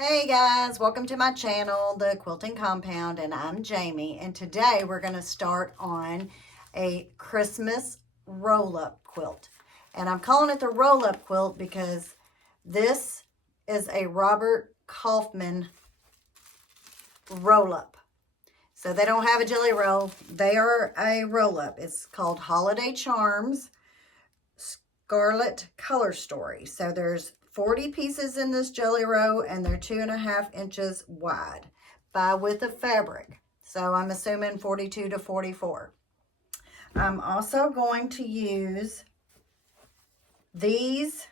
Hey guys, welcome to my channel, The Quilting Compound, and I'm Jamie. And today we're going to start on a Christmas roll-up quilt. And I'm calling it the roll-up quilt because this is a Robert Kaufman roll-up. So they don't have a jelly roll, they are a roll-up. It's called Holiday Charms Scarlet Color Story. So there's 40 pieces in this jelly roll, and they're 2.5 inches wide by width of fabric. So I'm assuming 42 to 44. I'm also going to use these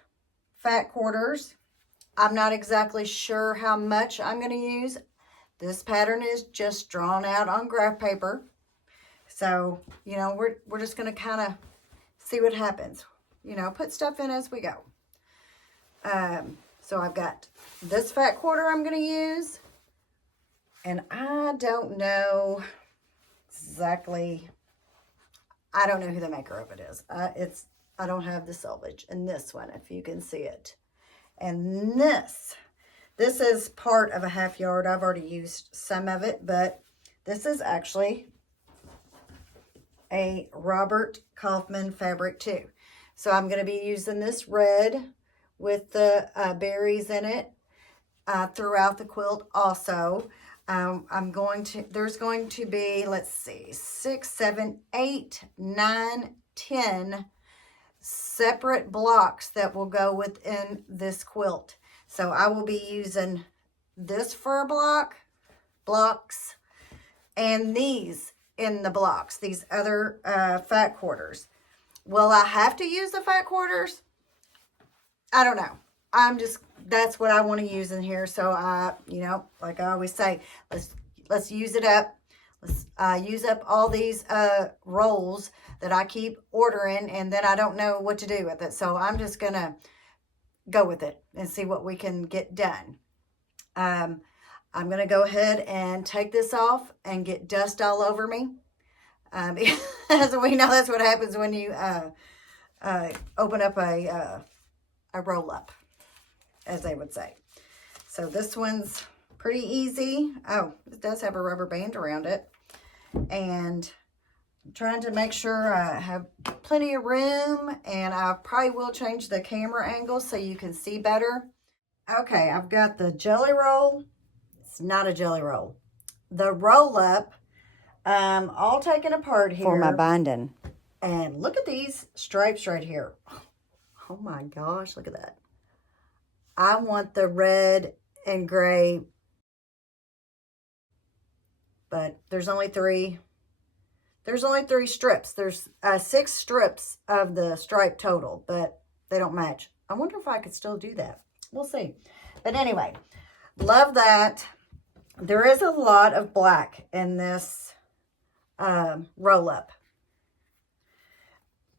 fat quarters. I'm not exactly sure how much I'm going to use. This pattern is just drawn out on graph paper. So, you know, we're just going to kind of see what happens. You know, put stuff in as we go. So I've got this fat quarter I'm going to use, and I don't know exactly, I don't know who the maker of it is. I don't have the selvage in this one, if you can see it. And this is part of a half yard. I've already used some of it, but this is actually a Robert Kaufman fabric too. So I'm going to be using this red with the berries in it throughout the quilt also. There's going to be, let's see, 6, 7, 8, 9, 10 separate blocks that will go within this quilt. So I will be using this fur blocks, and these in the blocks, these other fat quarters. Will I have to use the fat quarters? I don't know. That's what I want to use in here. So you know, like I always say, let's use it up. Let's use up all these rolls that I keep ordering, and then I don't know what to do with it. So I'm just going to go with it and see what we can get done. I'm going to go ahead and take this off and get dust all over me. As we know, that's what happens when you open up a roll up, as they would say. So this one's pretty easy. Oh, it does have a rubber band around it. And I'm trying to make sure I have plenty of room, and I probably will change the camera angle so you can see better. Okay, I've got the jelly roll. It's not a jelly roll. The roll up, all taken apart here. For my binding. And look at these stripes right here. Oh my gosh, look at that. I want the red and gray, but there's only 3. There's only 3 strips. There's 6 strips of the stripe total, but they don't match. I wonder if I could still do that. We'll see. But anyway, love that. There is a lot of black in this roll up.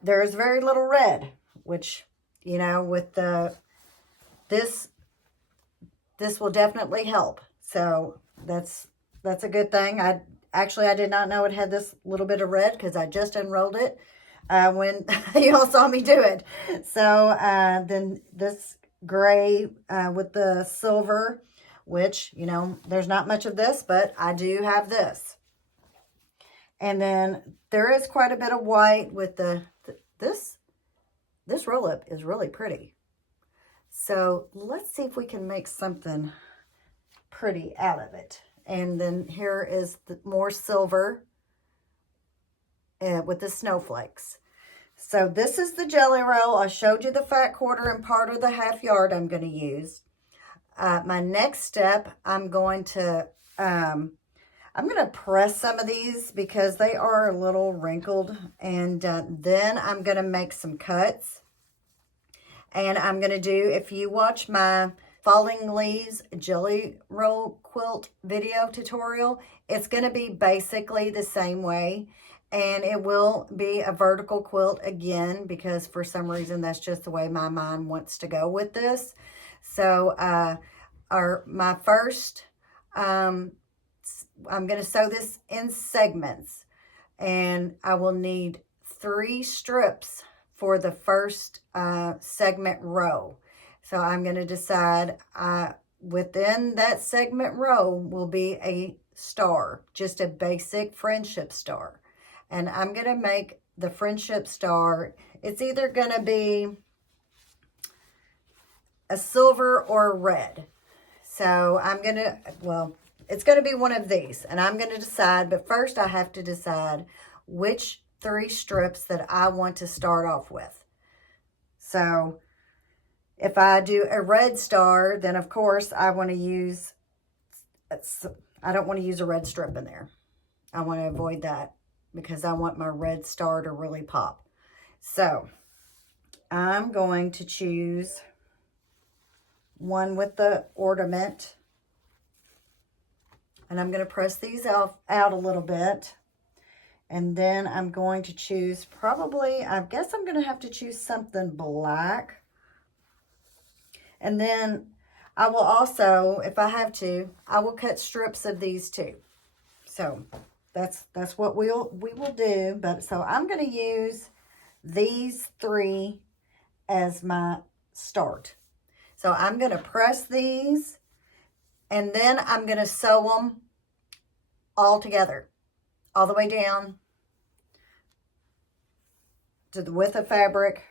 There is very little red, which, you know, with this will definitely help. So that's a good thing. I did not know it had this little bit of red because I just unrolled it when you all saw me do it. So then this gray with the silver, which, you know, there's not much of this, but I do have this. And then there is quite a bit of white with this roll-up is really pretty. So let's see if we can make something pretty out of it. And then here is the more silver with the snowflakes. So this is the jelly roll. I showed you the fat quarter and part of the half yard I'm going to use. My next step, I'm going to press some of these because they are a little wrinkled. And then I'm going to make some cuts. And I'm going to do, if you watch my Falling Leaves jelly roll quilt video tutorial, it's going to be basically the same way. And it will be a vertical quilt again, because for some reason that's just the way my mind wants to go with this. So my first, I'm going to sew this in segments, and I will need 3 strips for the first segment row. So I'm going to decide within that segment row will be a star, just a basic friendship star. And I'm going to make the friendship star, it's either going to be a silver or a red. So I'm going to, well, it's going to be one of these. And I'm going to decide, but first I have to decide which 3 strips that I want to start off with. So if I do a red star, then of course I want to use, I don't want to use a red strip in there. I want to avoid that because I want my red star to really pop. So I'm going to choose one with the ornament. And I'm going to press these out a little bit. And then I'm going to choose probably, I guess I'm going to have to choose something black. And then I will also, if I have to, I will cut strips of these too. So that's what we will do. But so I'm going to use these 3 as my start. So I'm going to press these and then I'm going to sew them all together, all the way down to the width of fabric.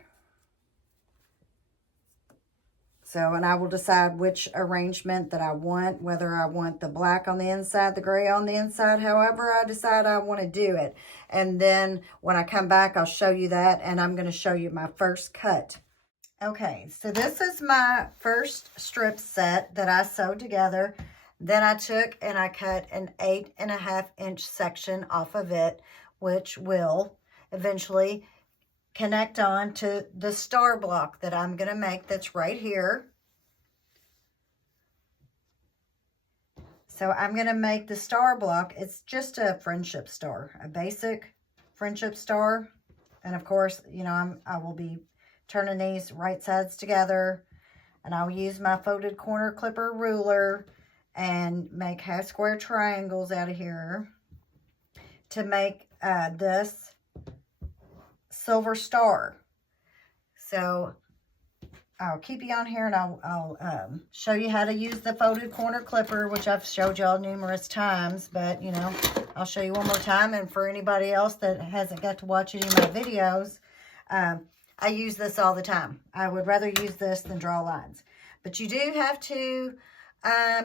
So, and I will decide which arrangement that I want, whether I want the black on the inside, the gray on the inside, however I decide I want to do it. And then when I come back, I'll show you that, and I'm going to show you my first cut. Okay, so this is my first strip set that I sewed together. Then I took and I cut an 8.5 inch section off of it, which will eventually connect on to the star block that I'm going to make that's right here. So I'm going to make the star block. It's just a friendship star, a basic friendship star. And of course, you know, I will be turning these right sides together, and I'll use my folded corner clipper ruler and make half square triangles out of here to make this silver star. So I'll keep you on here, and I'll show you how to use the folded corner clipper, which I've showed y'all numerous times, but you know, I'll show you one more time. And for anybody else that hasn't got to watch any of my videos, I use this all the time. I would rather use this than draw lines. But you do have to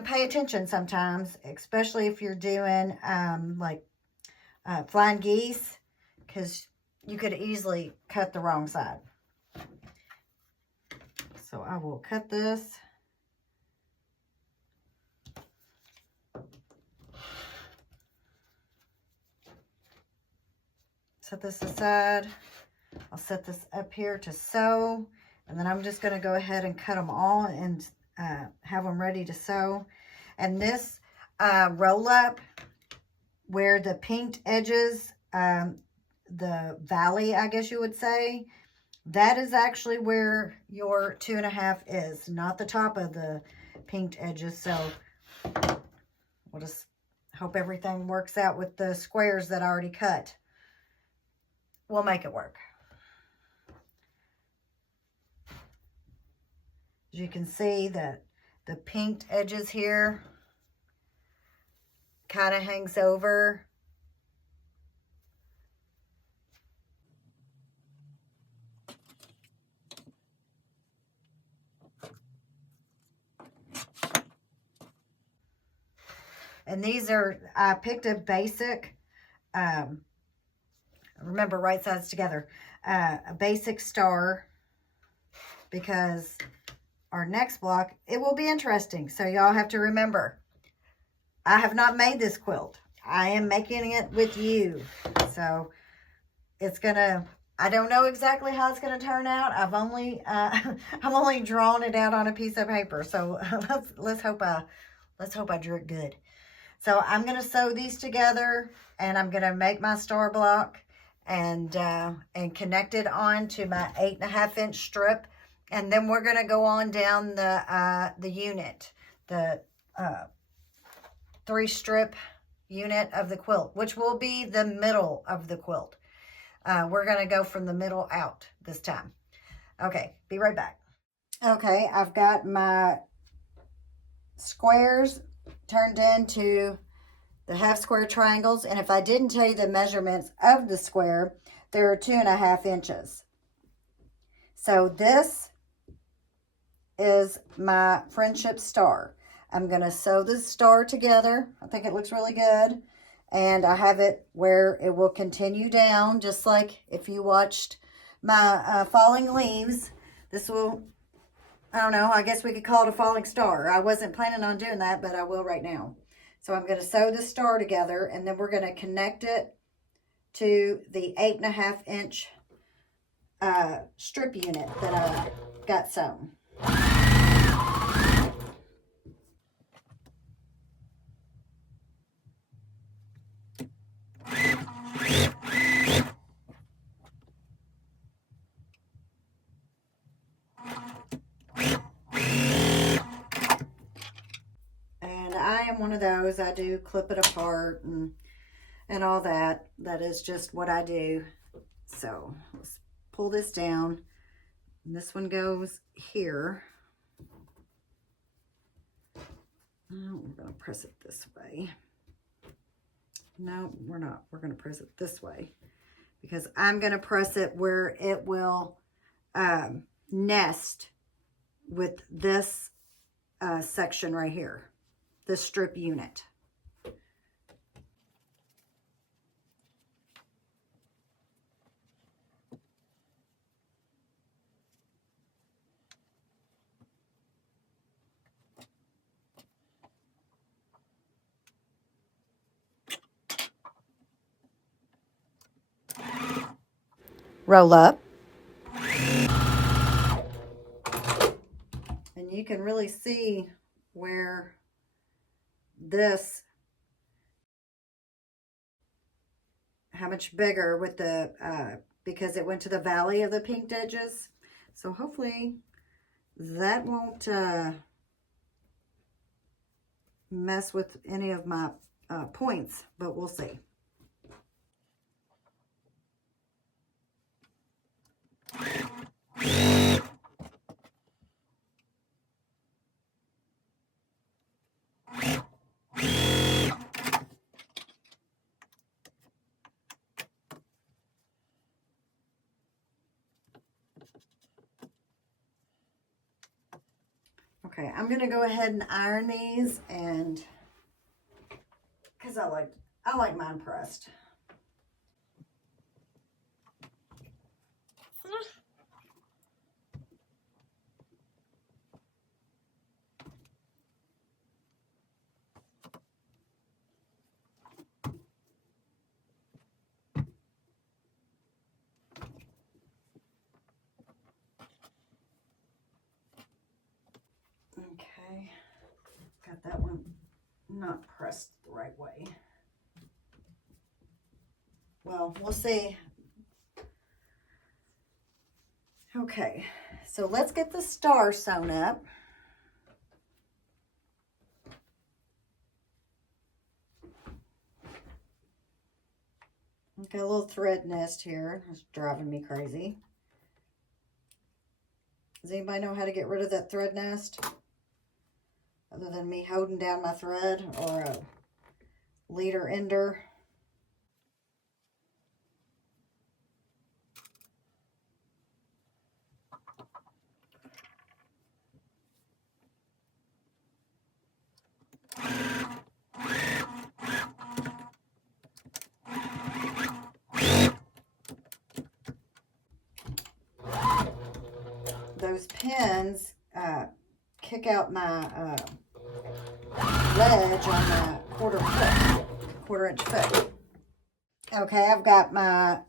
pay attention sometimes, especially if you're doing flying geese, because you could easily cut the wrong side. So I will cut this. Set this aside. I'll set this up here to sew, and then I'm just going to go ahead and cut them all and have them ready to sew. And this roll up where the pinked edges, the valley, I guess you would say, that is actually where your 2.5 is, not the top of the pinked edges. So we'll just hope everything works out with the squares that I already cut. We'll make it work. As you can see, that the pinked edges here kind of hangs over. And these are, I picked a basic, remember right sides together, a basic star, because our next block, it will be interesting. So y'all have to remember, I have not made this quilt. I am making it with you. So it's gonna, I don't know exactly how it's gonna turn out. I've only, I'm only drawn it out on a piece of paper. So let's hope I drew it good. So I'm gonna sew these together, and I'm gonna make my star block and connect it on to my 8.5 inch strip. And then we're going to go on down the unit, the 3-strip unit of the quilt, which will be the middle of the quilt. We're going to go from the middle out this time. Okay, be right back. Okay, I've got my squares turned into the half square triangles. And if I didn't tell you the measurements of the square, they're 2.5 inches. So this is my friendship star. I'm going to sew the star together. I think it looks really good. And I have it where it will continue down, just like if you watched my falling leaves. This will, I don't know, I guess we could call it a falling star. I wasn't planning on doing that, but I will right now. So I'm going to sew the star together, and then we're going to connect it to the 8.5 inch strip unit that I got sewn. And I am one of those, I do clip it apart and all that. That is just what I do. So let's pull this down. And this one goes here. Oh, we're going to press it this way. No, we're not. We're going to press it this way because I'm going to press it where it will nest with this section right here, this strip unit. Roll up. And you can really see where this, how much bigger with the, because it went to the valley of the pinked edges. So hopefully that won't mess with any of my points, but we'll see. Okay, I'm gonna go ahead and iron these, and because I like mine pressed. Okay, got that one not pressed the right way. Well, we'll see. Okay, so let's get the star sewn up. Got a little thread nest here. It's driving me crazy. Does anybody know how to get rid of that thread nest? Other than me holding down my thread or a leader ender. Those pins kick out my ledge on the quarter inch foot. Okay, I've got my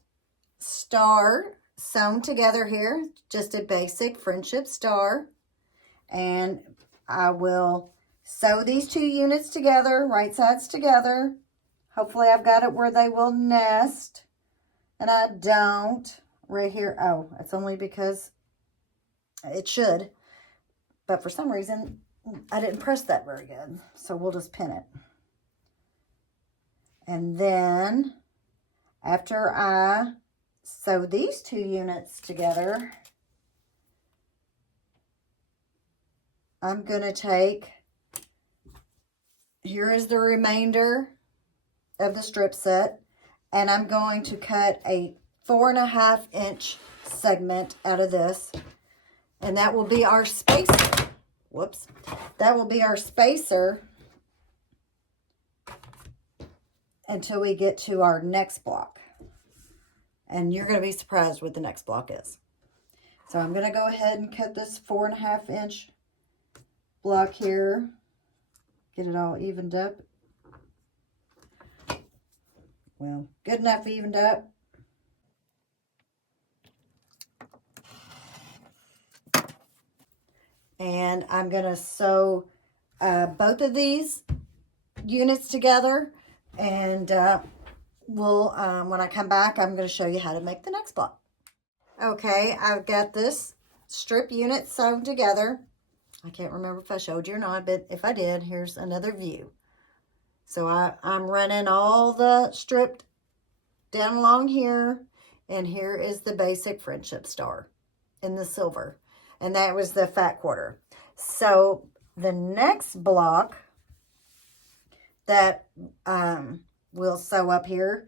star sewn together here, just a basic friendship star, and I will sew these two units together, right sides together. Hopefully I've got it where they will nest, and I don't right here. Oh, it's only because it should, but for some reason I didn't press that very good, so we'll just pin it. And then after I sew these two units together, I'm going to take here is the remainder of the strip set, and I'm going to cut a 4.5 inch segment out of this, and that will be our spacer. Whoops. That will be our spacer until we get to our next block. And you're going to be surprised what the next block is. So I'm going to go ahead and cut this 4.5 inch block here. Get it all evened up. Well, good enough evened up. And I'm going to sew both of these units together, and we'll when I come back, I'm going to show you how to make the next block. Okay, I've got this strip unit sewn together. I can't remember if I showed you or not, but if I did, here's another view. So I'm running all the strip down along here, and here is the basic friendship star in the silver, and that was the fat quarter. So the next block that we'll sew up here,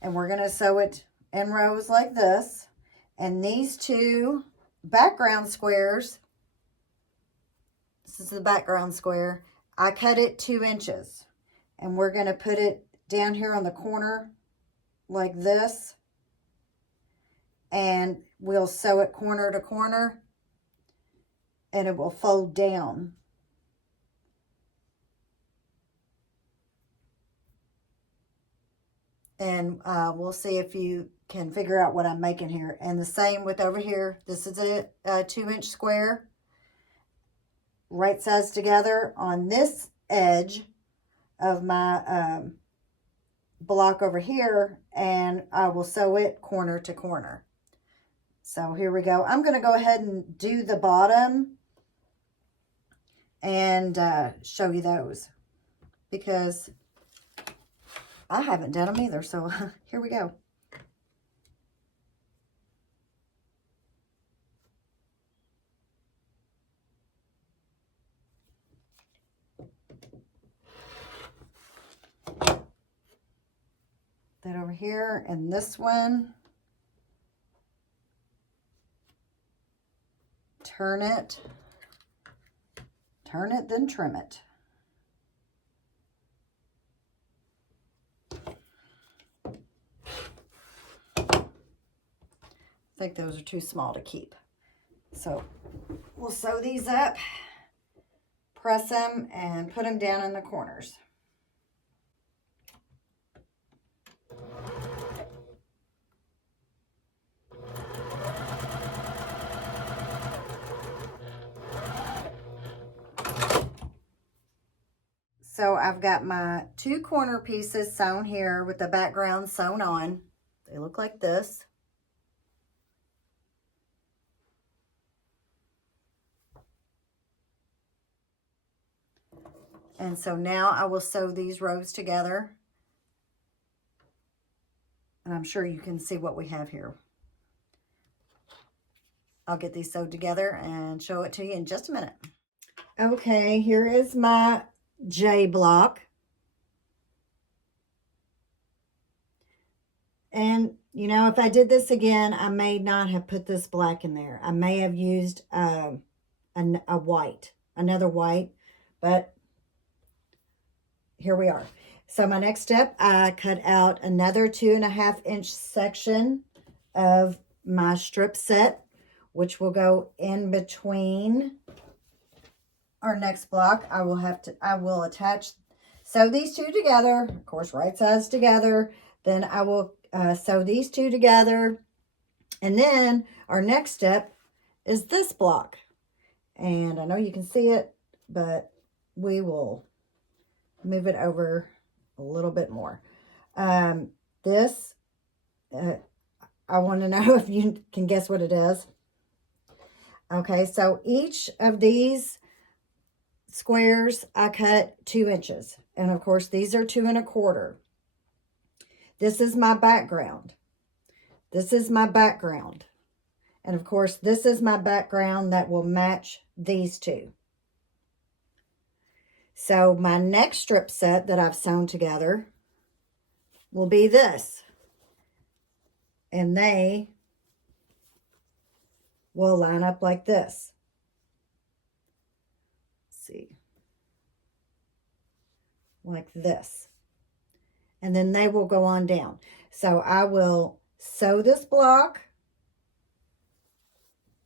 and we're going to sew it in rows like this, and these two background squares, this is the background square, I cut it 2 inches, and we're going to put it down here on the corner like this, and we'll sew it corner to corner, and it will fold down. And we'll see if you can figure out what I'm making here. And the same with over here. This is a 2 inch square, right sides together on this edge of my block over here, and I will sew it corner to corner. So here we go. I'm going to go ahead and do the bottom and show you those, because I haven't done them either. So here we go. That over here, and this one, turn it, then trim it. I think those are too small to keep. So we'll sew these up, press them, and put them down in the corners. So I've got my 2 corner pieces sewn here with the background sewn on. They look like this. And so now I will sew these rows together. And I'm sure you can see what we have here. I'll get these sewed together and show it to you in just a minute. Okay, here is my J block. And, you know, if I did this again, I may not have put this black in there. I may have used a white, another white, but here we are. So my next step, I cut out another 2.5 inch section of my strip set, which will go in between our next block. I will attach, sew these two together, of course, right sides together. Then I will sew these two together. And then our next step is this block. And I know you can see it, but we will move it over a little bit more. I want to know if you can guess what it is. Okay, so each of these squares I cut 2 inches. And of course, these are 2 1/4. This is my background. This is my background. And of course, this is my background that will match these two. So my next strip set that I've sewn together will be this. And they will line up like this. Let's see. Like this. And then they will go on down. So I will sew this block,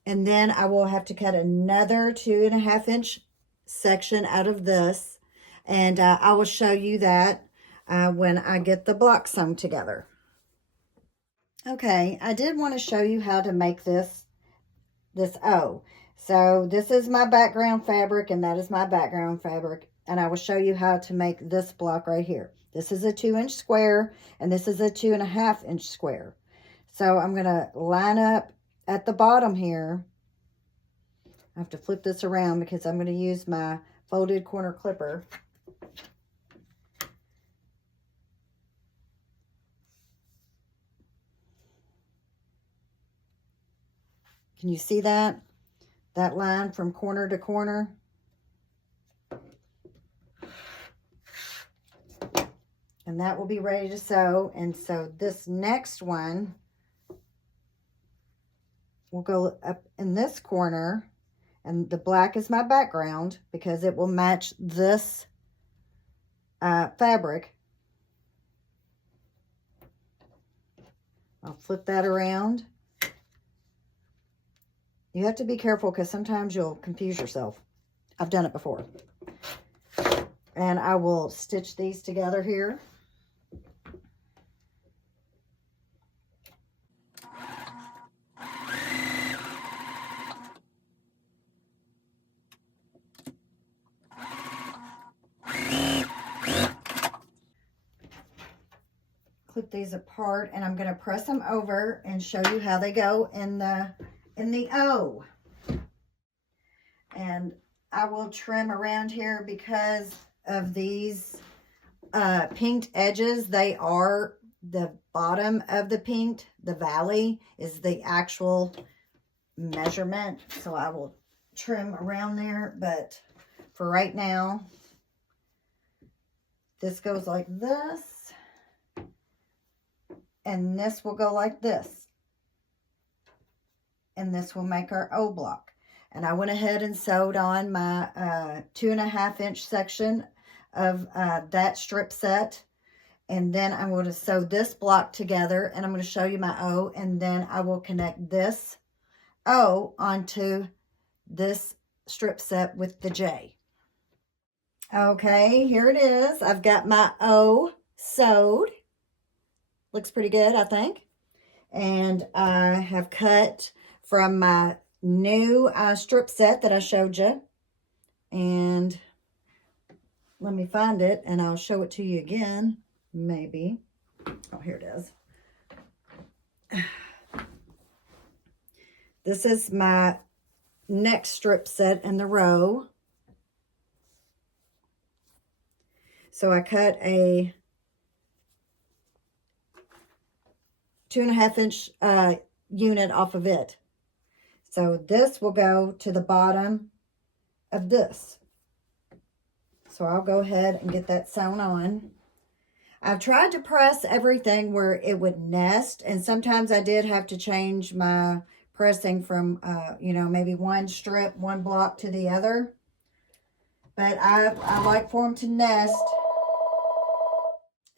and then I will have to cut another 2.5 inch section out of this, and I will show you that when I get the block sewn together. Okay, I did want to show you how to make this O. So this is my background fabric, and that is my background fabric, and I will show you how to make this block right here. This is a 2-inch square, and this is a 2.5 inch square. So I'm going to line up at the bottom here. I have to flip this around because I'm going to use my folded corner clipper. Can you see that? That line from corner to corner? And that will be ready to sew. And so this next one will go up in this corner. And the black is my background because it will match this fabric. I'll flip that around. You have to be careful because sometimes you'll confuse yourself. I've done it before. And I will stitch these together here. Clip these apart, and I'm going to press them over and show you how they go in the O. And I will trim around here because of these pinked edges. They are the bottom of the pinked. The valley is the actual measurement, so I will trim around there. But for right now, this goes like this, and this will go like this, and this will make our O block. And I went ahead and sewed on my 2.5 inch section of that strip set, and then I'm going to sew this block together, and I'm going to show you my O, and then I will connect this O onto this strip set with the J. Okay, here it is. I've got my O sewed. Looks pretty good, I think. And I have cut from my new strip set that I showed you. And let me find it, and I'll show it to you again, maybe. Oh, here it is. This is my next strip set in the row. So I cut a 2.5 inch unit off of it. So this will go to the bottom of this. So I'll go ahead and get that sewn on. I've tried to press everything where it would nest, and sometimes I did have to change my pressing from, you know, maybe one strip, one block to the other. But I like for them to nest.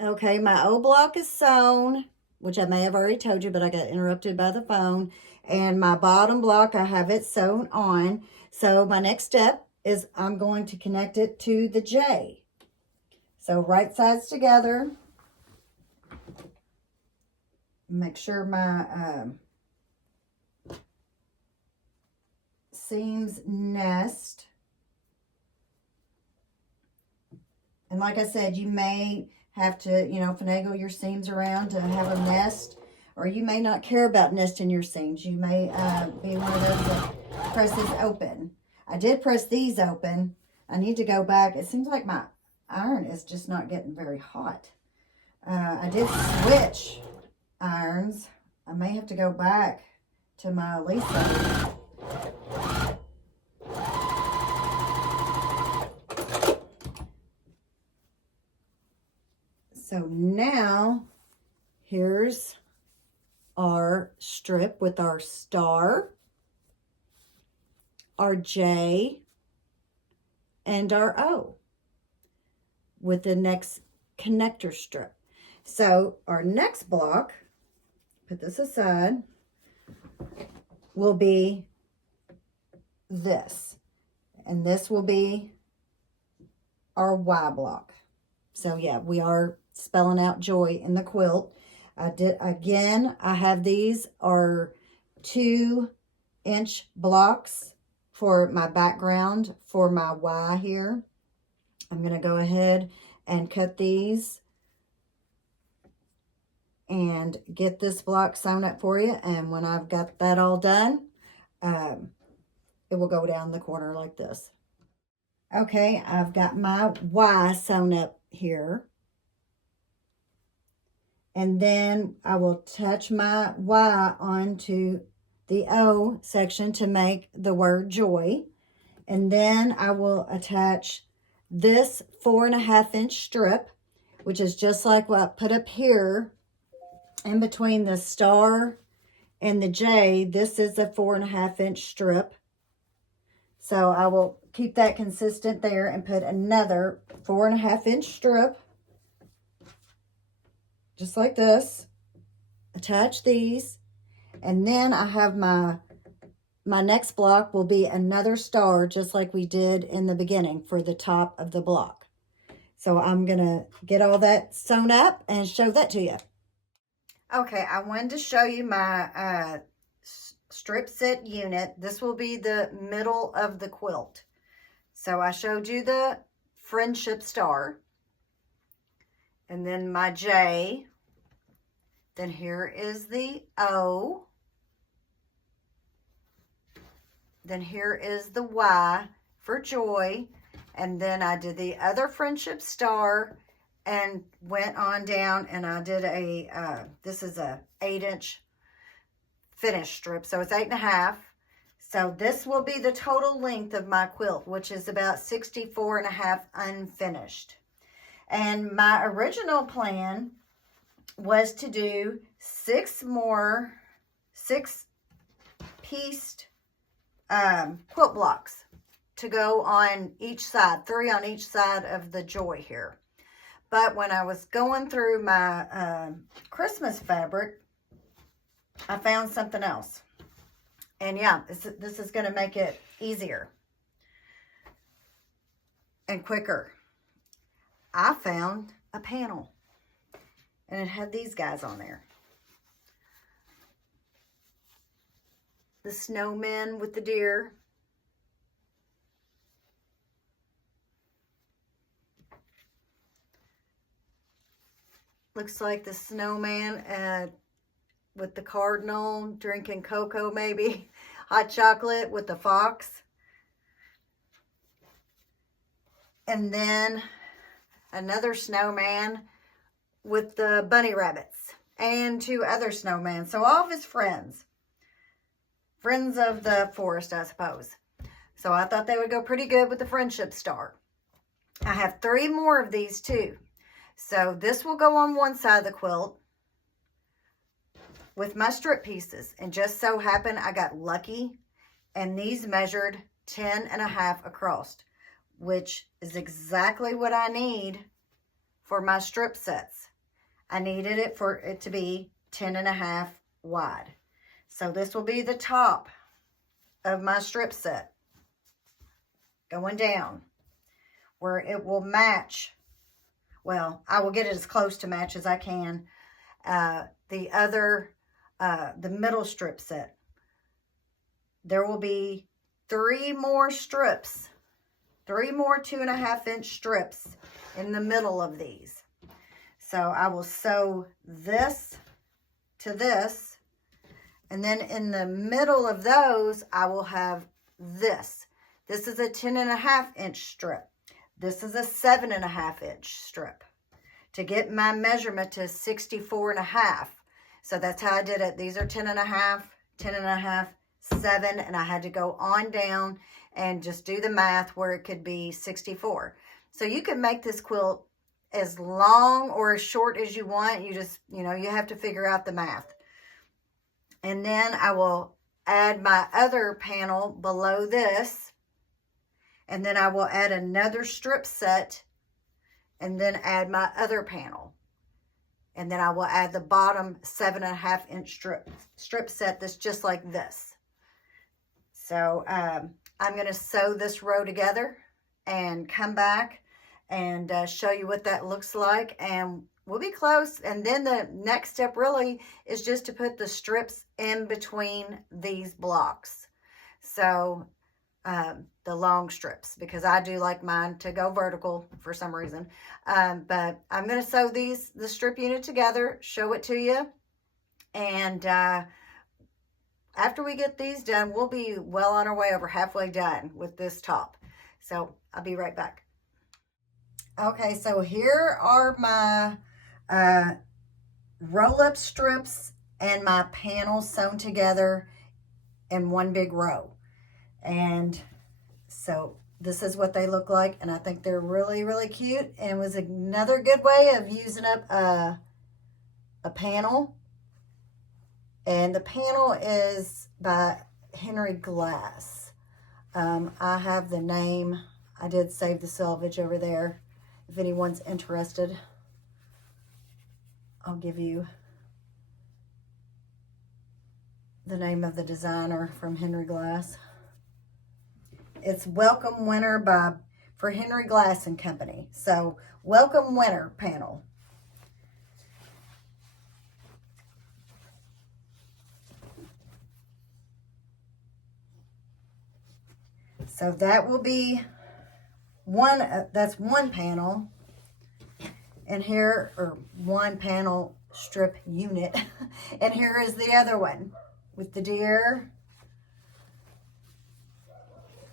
Okay, my O block is sewn, which I may have already told you, but I got interrupted by the phone. And my bottom block, I have it sewn on. So my next step is I'm going to connect it to the J. So right sides together. Make sure my seams nest. And like I said, you may have to, you know, finagle your seams around to have a nest, or you may not care about nesting your seams. You may be one of those that presses open. I did press these open. I need to go back. It seems like my iron is just not getting very hot. I did switch irons. I may have to go back to my Lisa. So now here's our strip with our star, our J, and our O with the next connector strip. So our next block, put this aside, will be this. And this will be our Y block. So yeah, we are spelling out joy in the quilt. I have these are 2-inch blocks for my background for my Y here. I'm going to go ahead and cut these and get this block sewn up for you. And when I've got that all done, it will go down the corner like this. Okay, I've got my Y sewn up here. And then I will touch my Y onto the O section to make the word joy. And then I will attach this 4.5-inch strip, which is just like what I put up here in between the star and the J. This is a 4.5-inch strip. So I will keep that consistent there and put another 4.5-inch strip, just like this. Attach these, and then I have my next block will be another star, just like we did in the beginning for the top of the block. So I'm gonna get all that sewn up and show that to you. Okay, I wanted to show you my strip set unit. This will be the middle of the quilt. So I showed you the friendship star, and then my J, then here is the O, then here is the Y for joy, and then I did the other friendship star and went on down, and I did this is a 8-inch finished strip, so it's 8.5. So this will be the total length of my quilt, which is about 64.5 unfinished. And my original plan was to do 6 pieced quilt blocks to go on each side, 3 on each side of the joy here. But when I was going through my Christmas fabric, I found something else. And yeah, this is going to make it easier and quicker. I found a panel, and it had these guys on there. The snowmen with the deer. Looks like the snowman with the cardinal drinking cocoa, maybe hot chocolate with the fox. And then another snowman with the bunny rabbits and 2 other snowmen. So all of his friends of the forest, I suppose. So I thought they would go pretty good with the friendship star. I have 3 more of these too. So this will go on one side of the quilt with my strip pieces. And just so happened I got lucky, and these measured 10.5 across, which is exactly what I need for my strip sets. I needed it for it to be 10.5 wide. So this will be the top of my strip set going down, where it will match. Well, I will get it as close to match as I can. The middle strip set. There will be 3 more strips, 3 more 2.5-inch strips in the middle of these. So I will sew this to this, and then in the middle of those, I will have this. This is a 10.5-inch strip. This is a 7.5-inch strip to get my measurement to 64.5. So that's how I did it. These are 10.5, 10.5, 7, and I had to go on down and just do the math where it could be 64. So you can make this quilt as long or as short as you want. You just, you know, you have to figure out the math. And then I will add my other panel below this. And then I will add another strip set and then add my other panel. And then I will add the bottom 7.5 inch strip set that's just like this. So I'm going to sew this row together and come back and show you what that looks like, and we'll be close. And then the next step really is just to put the strips in between these blocks. So the long strips, because I do like mine to go vertical for some reason. But I'm going to sew the strip unit together, show it to you. And after we get these done, we'll be well on our way, over halfway done with this top. So I'll be right back. Okay, so here are my roll-up strips and my panels sewn together in one big row. And so this is what they look like, and I think they're really, really cute. And it was another good way of using up a panel. And the panel is by Henry Glass. I have the name. I did save the selvage over there. If anyone's interested, I'll give you the name of the designer from Henry Glass. It's Welcome Winter for Henry Glass and Company. So Welcome Winter panel. So that will be one, that's one panel. And here, or one panel strip unit. And here is the other one with the deer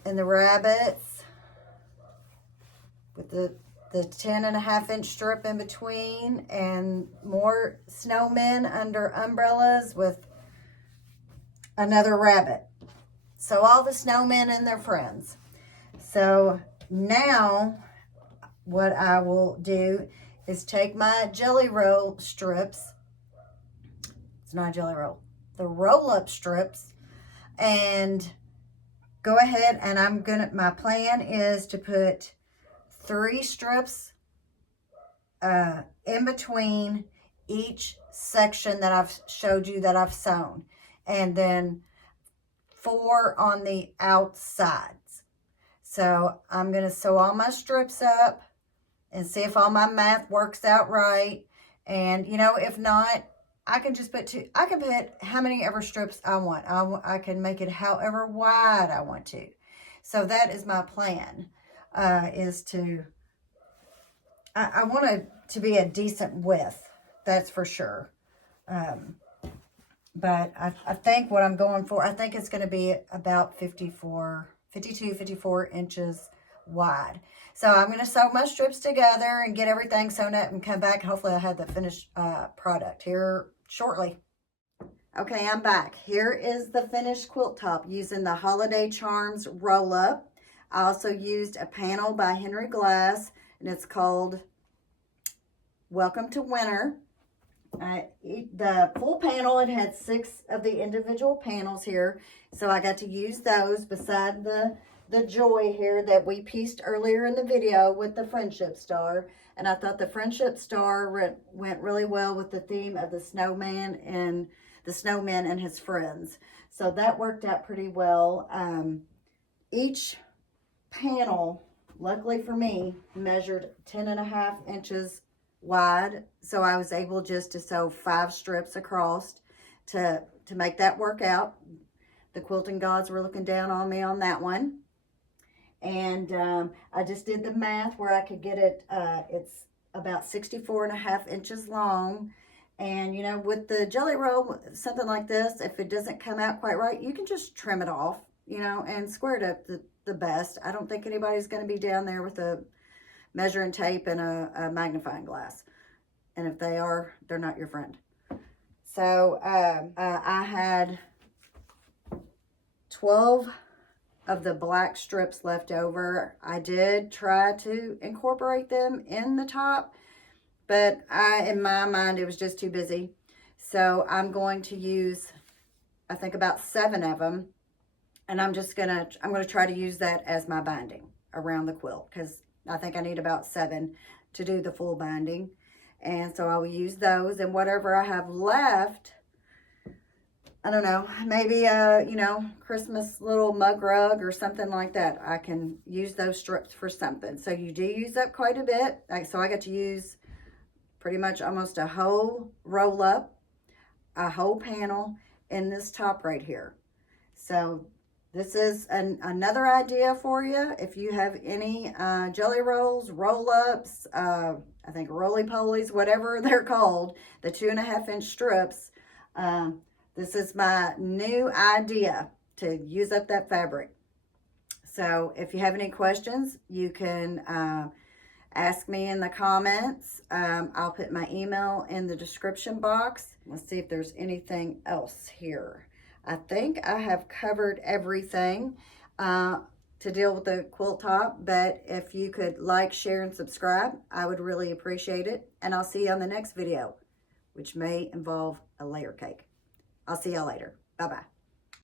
and the rabbits with the 10.5 inch strip in between, and more snowmen under umbrellas with another rabbit. So all the snowmen and their friends. So now what I will do is take my jelly roll strips. It's not a jelly roll. The roll-up strips, and go ahead, and my plan is to put 3 strips in between each section that I've showed you that I've sewn, and then 4 on the outsides. So I'm going to sew all my strips up and see if all my math works out right. And, you know, if not, I can just put 2. I can put how many ever strips I want. I can make it however wide I want to. So that is my plan, is to, I want it to be a decent width. That's for sure. But I think what I'm going for, I think it's going to be about 54 inches wide. So I'm going to sew my strips together and get everything sewn up and come back. Hopefully I'll have the finished product here shortly. Okay, I'm back. Here is the finished quilt top using the Holiday Charms roll up. I also used a panel by Henry Glass, and it's called Welcome to Winter. The full panel, it had 6 of the individual panels here, so I got to use those beside the joy here that we pieced earlier in the video with the friendship star. And I thought the friendship star went really well with the theme of the snowman and the snowman and his friends. So that worked out pretty well. Each panel, luckily for me, measured 10.5 inches wide. So I was able just to sew 5 strips across to make that work out. The quilting gods were looking down on me on that one. And I just did the math where I could get it. It's about 64.5 inches long. And, you know, with the jelly roll, something like this, if it doesn't come out quite right, you can just trim it off, you know, and square it up the best. I don't think anybody's going to be down there with a measuring tape and a magnifying glass. And if they are, they're not your friend. So I had 12 of the black strips left over. I did try to incorporate them in the top, but in my mind, it was just too busy. So I'm going to use, I think, about 7 of them. And I'm going to try to use that as my binding around the quilt, because I think I need about 7 to do the full binding. And so I will use those, and whatever I have left, I don't know, maybe you know, Christmas little mug rug or something like that. I can use those strips for something. So you do use up quite a bit. So I got to use pretty much almost a whole roll up, a whole panel in this top right here. So this is another idea for you. If you have any jelly rolls, roll-ups, I think Rollie Pollies, whatever they're called, the 2.5-inch strips, this is my new idea to use up that fabric. So if you have any questions, you can ask me in the comments. I'll put my email in the description box. Let's see if there's anything else here. I think I have covered everything to deal with the quilt top, but if you could like, share, and subscribe, I would really appreciate it. And I'll see you on the next video, which may involve a layer cake. I'll see y'all later. Bye-bye.